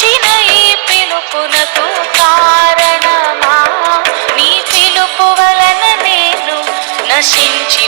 వచ్చిన ఈ పిలుపునకు కారణమా? నీ పిలుపు వలన నేను నశించి